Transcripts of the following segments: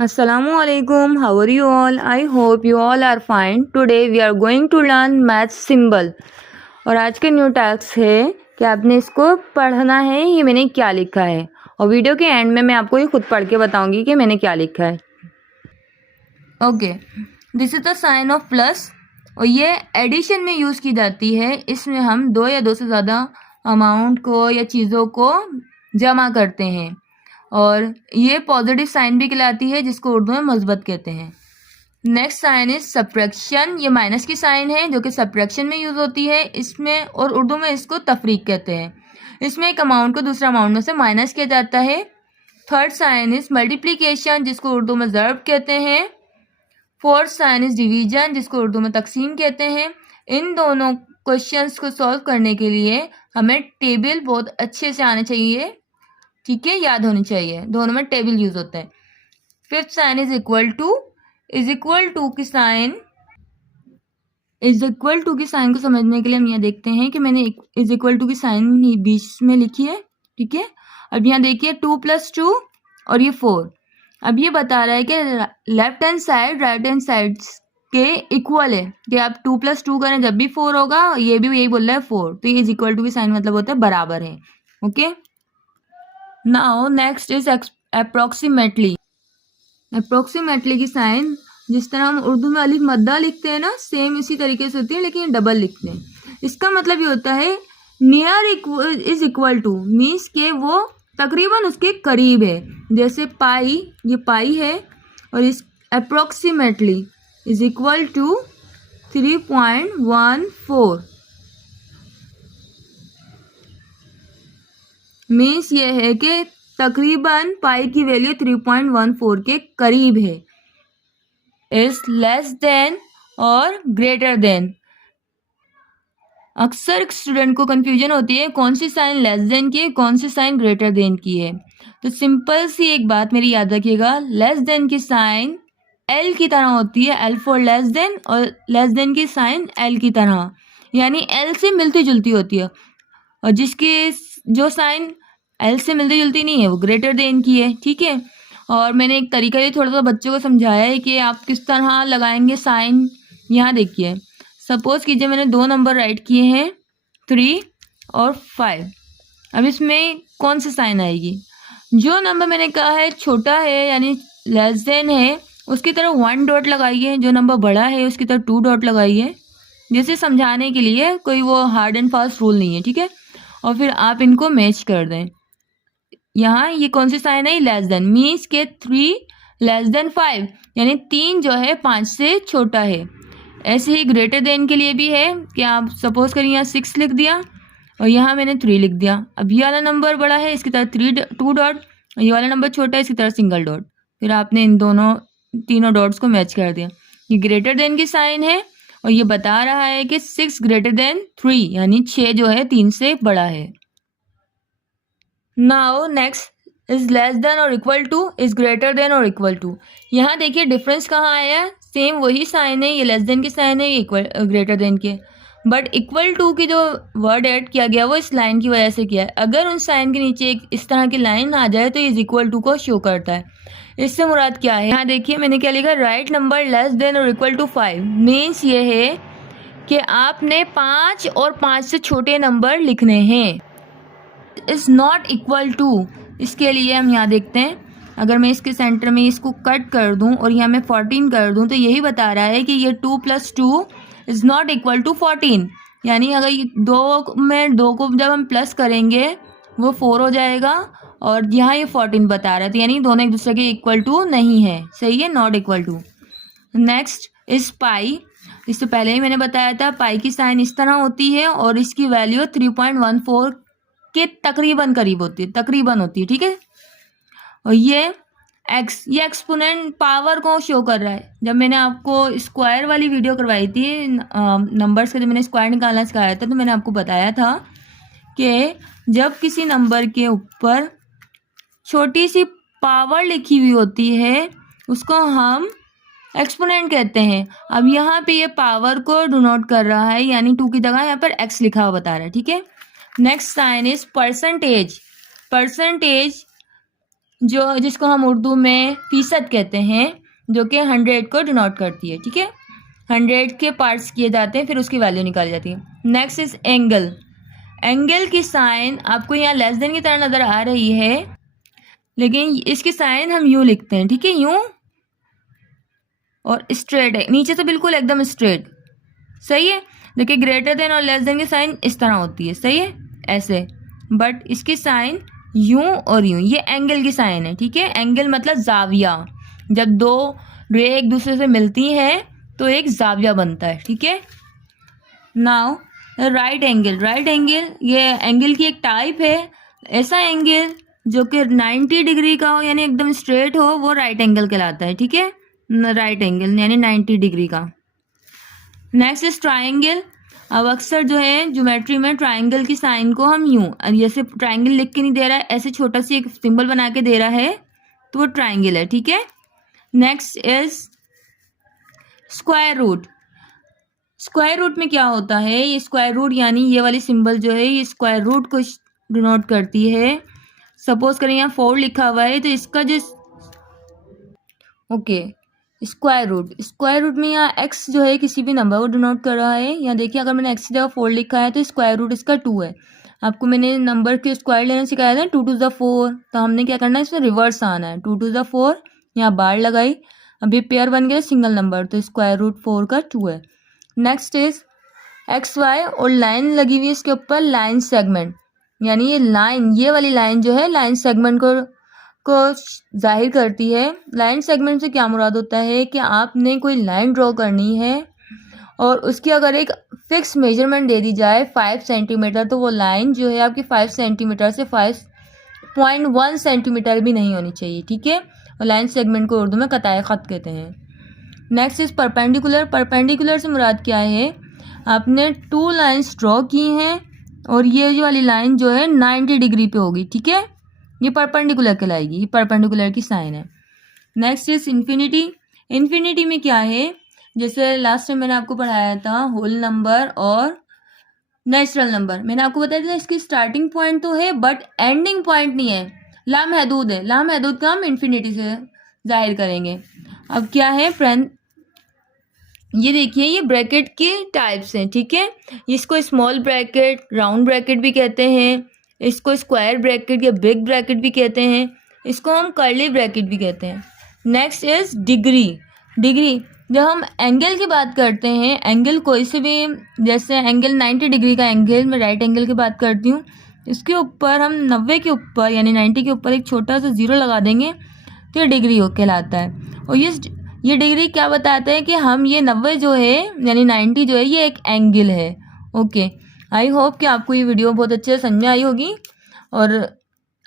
Assalamualaikum. How are you all? I hope you all are fine. Today we are going to learn math symbol. और आज के new task है कि आपने इसको पढ़ना है ये मैंने क्या लिखा है, और वीडियो के एंड में मैं आपको ये खुद पढ़ के बताऊंगी कि मैंने क्या लिखा है. Okay, this is the sign of plus, और ये एडिशन में यूज़ की जाती है. इसमें हम दो या दो से ज़्यादा अमाउंट को या चीज़ों को जमा करते हैं, और ये पॉजिटिव साइन भी कहलाती है जिसको उर्दू में मुस्बत कहते हैं. Next sign is subtraction. ये माइनस की साइन है जो कि सब्ट्रैक्शन में यूज़ होती है इसमें, और उर्दू में इसको तफरीक कहते हैं. इसमें एक अमाउंट को दूसरा अमाउंट में से माइनस किया जाता है. थर्ड साइन इज मल्टीप्लिकेशन जिसको उर्दू में ज़र्ब कहते हैं. फोर्थ साइन इज डिवीजन जिसको उर्दू में तकसीम कहते हैं. इन दोनों क्वेश्चंस को सॉल्व करने के लिए हमें टेबल बहुत अच्छे से आने चाहिए, ठीक है, याद होनी चाहिए. दोनों में टेबल यूज होता है. Fifth sign is equal to. Is equal to की साइन को समझने के लिए हम यहाँ देखते हैं कि मैंने इज इक्वल टू की साइन बीच में लिखी है, ठीक है. अब यहाँ देखिए 2 + 2 और ये 4. अब ये बता रहा है कि left hand side right hand side के इक्वल है, कि आप 2 + 2 करें जब भी 4 होगा, ये भी यही बोल रहा है 4. तो ये इज इक्वल टू की साइन मतलब होता है बराबर है. Okay, now next is approximately. Approximately की साइन जिस तरह हम उर्दू में अलिफ मद्दा लिखते हैं ना, सेम इसी तरीके से होती है, लेकिन डबल लिखते हैं. इसका मतलब ये होता है near is equal to, means के वो तकरीबन उसके करीब है. जैसे पाई, ये पाई है, और इस approximately is equal to 3.14. Means ये है कि तकरीबन पाई की वैल्यू 3.14 के करीब है. इज लेस देन और ग्रेटर देन. अक्सर स्टूडेंट को कंफ्यूजन होती है कौन सी साइन लेस देन की है, कौन सी साइन ग्रेटर देन की है. तो सिंपल सी एक बात मेरी याद रखिएगा, लेस देन की साइन एल की तरह होती है, एल फॉर लेस देन, और लेस देन की साइन एल की तरह, यानी एल से मिलती जुलती होती है. और जिसकी जो साइन एल से मिलती जुलती नहीं है वो ग्रेटर देन की है, ठीक है. और मैंने एक तरीका ये थोड़ा सा बच्चों को समझाया है कि आप किस तरह लगाएंगे साइन. यहाँ देखिए, सपोज कीजिए मैंने दो नंबर राइट किए हैं 3 और 5. अब इसमें कौन सी साइन आएगी? जो नंबर मैंने कहा है छोटा है यानी लेस देन है, उसकी तरफ 1 डॉट लगाइए. जो नंबर बड़ा है उसकी तरफ 2 डॉट लगाइए. जैसे समझाने के लिए, कोई वो हार्ड एंड फास्ट रूल नहीं है, ठीक है. और फिर आप इनको मैच कर दें. यहाँ ये कौन सी साइन है? लेस देन, मीन्स के 3 लेस देन 5, यानी 3 जो है 5 से छोटा है. ऐसे ही ग्रेटर देन के लिए भी है कि आप सपोज करिए यहाँ 6 लिख दिया और यहाँ मैंने 3 लिख दिया. अब ये वाला नंबर बड़ा है, इसकी तरफ 2 डॉट, और ये वाला नंबर छोटा है, इसकी तरफ सिंगल डॉट. फिर आपने इन तीनों डॉट्स को मैच कर दिया. ये ग्रेटर देन की साइन है, और ये बता रहा है कि 6 ग्रेटर देन 3, यानी 6 जो है 3 से बड़ा है. Now next is less than और equal to, is greater than और इक्वल टू. यहाँ देखिए डिफरेंस कहाँ आया. सेम वही साइन है, ये लेस देन की साइन है, ये इक्वल ग्रेटर देन के, बट इक्वल टू की जो वर्ड ऐड किया गया वो इस लाइन की वजह से किया है. अगर उन साइन के नीचे एक इस तरह की लाइन आ जाए तो इज इक्वल टू को शो करता है. इससे मुराद क्या है? यहाँ देखिए मैंने क्या लिखा, राइट नंबर लेस देन और इक्वल टू 5. मीन्स ये है कि आपने 5 और 5 से छोटे नंबर लिखने हैं. इज नॉट इक्वल टू, इसके लिए हम यहाँ देखते हैं, अगर मैं इसके सेंटर में इसको कट कर दूं और यहाँ मैं 14 कर दूं तो यही बता रहा है कि ये 2 + 2 इज नॉट इक्वल टू 14. यानी अगर ये दो को जब हम प्लस करेंगे वो 4 हो जाएगा, और यहाँ ये 14 बता रहा है, तो यानी दोनों एक दूसरे के इक्वल टू नहीं है. सही है, not equal to. Next is pi. इससे पहले ही मैंने बताया था पाई की साइन इस तरह होती है, और इसकी वैल्यू 3.14 के तकरीबन करीब होती है, तकरीबन होती है, ठीक है. और ये एक्स, ये एक्सपोनेंट पावर को शो कर रहा है. जब मैंने आपको स्क्वायर वाली वीडियो करवाई थी, नंबर्स का जब मैंने स्क्वायर निकालना सिखाया था, तो मैंने आपको बताया था कि जब किसी नंबर के ऊपर छोटी सी पावर लिखी हुई होती है उसको हम एक्सपोनेंट कहते हैं. अब यहाँ पे ये पावर को डिनोट कर रहा है, यानी 2 की जगह यहाँ पर एक्स लिखा हुआ बता रहा है, ठीक है. Next sign is percentage. Percentage जो जिसको हम उर्दू में फीसद कहते हैं, जो कि 100 को डिनोट करती है, ठीक है। 100 के पार्ट्स किए जाते हैं, फिर उसकी वैल्यू निकाली जाती है। Next is angle. एंगल की साइन आपको यहाँ लेस देन की तरह नज़र आ रही है, लेकिन इसकी साइन हम यूँ लिखते हैं, ठीक है, यूँ, और स्ट्रेट है, नीचे से बिल्कुल एकदम स्ट्रेट, सही है। देखिए ग्रेटर देन और लेस देन की साइन इस तरह होती है, सही है, ऐसे, बट इसकी साइन यूं और यूं, ये एंगल की साइन है, ठीक है। एंगल मतलब जाविया, जब दो रे एक दूसरे से मिलती हैं तो एक जाविया बनता है, ठीक है। Now right angle. Right angle ये एंगल की एक टाइप है। ऐसा एंगल जो कि 90 डिग्री का हो, यानी एकदम स्ट्रेट हो, वो राइट एंगल कहलाता है, ठीक है। राइट एंगल यानी 90 डिग्री का। Next is triangle. अब अक्सर जो है ज्योमेट्री में ट्राइंगल की साइन को हम यूं, जैसे ट्राइंगल लिख के नहीं दे रहा है, ऐसे छोटा सी एक सिंबल बना के दे रहा है, तो वो ट्राइंगल है, ठीक है। Next is square root. Square root में क्या होता है, ये स्क्वायर रूट यानी ये वाली सिंबल जो है ये स्क्वायर रूट को डिनोट करती है। सपोज करें यहाँ 4 लिखा हुआ है, तो इसका जो स्क्वायर रूट में यहाँ एक्स जो है किसी भी नंबर को डिनोट कर रहा है। यहाँ देखिए अगर मैंने एक्स की जगह 4 लिखा है तो स्क्वायर रूट इसका 2 है। आपको मैंने नंबर के स्क्वायर लेना सिखाया था, 2 to the 4, तो हमने क्या करना है, इसमें रिवर्स आना है, 2 to the 4, यहाँ बार लगाई, अभी पेयर बन गया सिंगल नंबर, तो स्क्वायर रूट 4 का 2 है। नेक्स्ट इज एक्स वाई और लाइन लगी हुई है इसके ऊपर, लाइन सेगमेंट, यानी ये लाइन, ये वाली लाइन जो है लाइन सेगमेंट को जाहिर करती है। लाइन सेगमेंट से क्या मुराद होता है कि आपने कोई लाइन ड्रॉ करनी है और उसकी अगर एक फिक्स मेजरमेंट दे दी जाए 5 सेंटीमीटर, तो वो लाइन जो है आपकी 5 सेंटीमीटर से 5.1 सेंटीमीटर भी नहीं होनी चाहिए, ठीक है। और लाइन सेगमेंट को उर्दू में कताए ख़त कहते हैं। Next is perpendicular. परपेंडिकुलर से मुराद क्या है, आपने 2 लाइन्स ड्रॉ की हैं और ये जो वाली लाइन जो है 90 डिग्री पे होगी, ठीक है, ये परपेंडिकुलर कहलाएगी, ये परपेंडिकुलर की साइन है। Next is infinity. इन्फिनिटी में क्या है, जैसे लास्ट टाइम मैंने आपको पढ़ाया था होल नंबर और नेचुरल नंबर, मैंने आपको बताया था इसकी स्टार्टिंग पॉइंट तो है बट एंडिंग पॉइंट नहीं है, लामहदूद है। लामहदूद का हम इन्फिनिटी से जाहिर करेंगे। अब क्या है फ्रेंड, ये देखिए ये ब्रैकेट के टाइप्स हैं, ठीक है। इसको स्मॉल ब्रैकेट, राउंड ब्रैकेट भी कहते हैं, इसको स्क्वायर ब्रैकेट या बिग ब्रैकेट भी कहते हैं, इसको हम कर्ली ब्रैकेट भी कहते हैं। Next is degree. डिग्री जब हम एंगल की बात करते हैं, एंगल कोई से भी, जैसे एंगल 90 डिग्री का एंगल, मैं राइट एंगल की बात करती हूँ, इसके ऊपर हम 90 के ऊपर यानी 90 के ऊपर एक छोटा सा 0 लगा देंगे तो ये डिग्री कहलाता है। और ये डिग्री क्या बताता है कि हम ये 90 जो है यानी 90 जो है ये एक एंगल है। ओके, आई होप कि आपको ये वीडियो बहुत अच्छे से समझ में आई होगी। और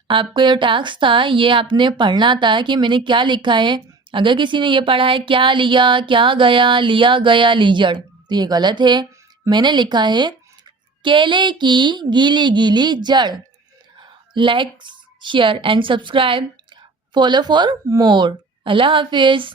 आपको ये टास्क था, ये आपने पढ़ना था कि मैंने क्या लिखा है। अगर किसी ने ये पढ़ा है क्या लिया, क्या गया, लिया गया, लीजड़, तो ये गलत है। मैंने लिखा है केले की गीली गीली जड़। Like, share and subscribe, follow for more. अल्लाह हाफिज़।